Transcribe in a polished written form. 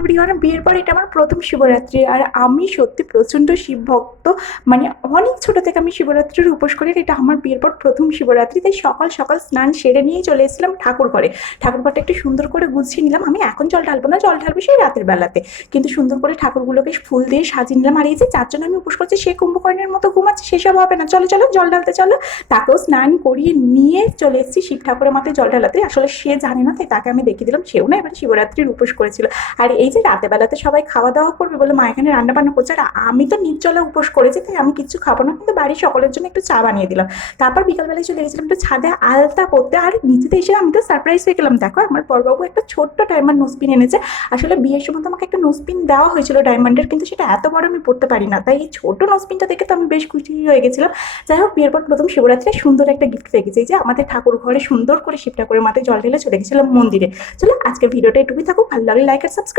Everyone, বিয়ের পর এটা আমার প্রথম শিবরাত্রি। আর আমি সত্যি প্রচণ্ড শিব ভক্ত। মানে অনেক ছোট থেকে আমি শিবরাত্রির উপোস করি। আর এটা আমার বিয়ের পর প্রথম শিবরাত্রি। তাই সকাল সকাল স্নান সেরে নিয়েই চলে এসেছিলাম ঠাকুর ঘরে। ঠাকুর ঘরটা একটু সুন্দর করে গুছিয়ে নিলাম। আমি এখন জল ঢালবো না, জল ঢালবো সেই রাতের বেলাতে। কিন্তু সুন্দর করে ঠাকুরগুলোকে ফুল দিয়ে সাজিয়ে নিলাম। আর এই যে চারজন আমি উপোস করছি, সে কুম্ভকর্ণের মতো ঘুমাচ্ছে, সেসব হবে না। চলো চলো জল ঢালতে চলো। তাকেও স্নান করিয়ে নিয়ে চলে এসেছি শিব ঠাকুরের মাথায় জল ঢালাতে। আসলে সে জানে না, তাই তাকে আমি দেখিয়ে দিলাম। সেও না এবার শিবরাত্রির উপোস করেছিল। আর এই যে রাতে বেলাতে সবাই খাওয়া দাওয়া করবে বলে মা এখানে রান্না বান্না করছে। আর আমি তো নির্জলা উপোস করেছি, তাই আমি কিছু খাবো না, কিন্তু বাড়ির সকলের জন্য একটু চা বানিয়ে দিলাম। তারপর বিকালবেলায় চলে গেছিলাম একটু ছাদে আলতা করতে। আর নিচেতে এসে আমি তো সারপ্রাইজ হয়ে গেলাম। দেখো আমার বড়বাবু একটা ছোট্ট ডায়মন্ড নোজপিন এনেছে। আসলে বিয়ের সময় তো আমাকে একটা নোজপিন দেওয়া হয়েছিল ডায়মন্ডের, কিন্তু সেটা এত বড় আমি পড়তে পারি না, তাই এই ছোট নোজপিনটা দেখে তো আমি বেশ খুশি হয়ে গেছিলাম। যাই হোক, বিয়ের পর প্রথম শিবরাত্রি সুন্দর একটা গিফট পেয়ে গেছি, যে আমাদের ঠাকুর ঘরে সুন্দর করে শিব ঠাকুরের মাথায় জল ঢেলে চলে গেছিলাম মন্দিরে। চলো আজকে ভিডিওটা এটুকুই থাকুক। ভালো লাগলে লাইক আর সাবস্ক্রাইব।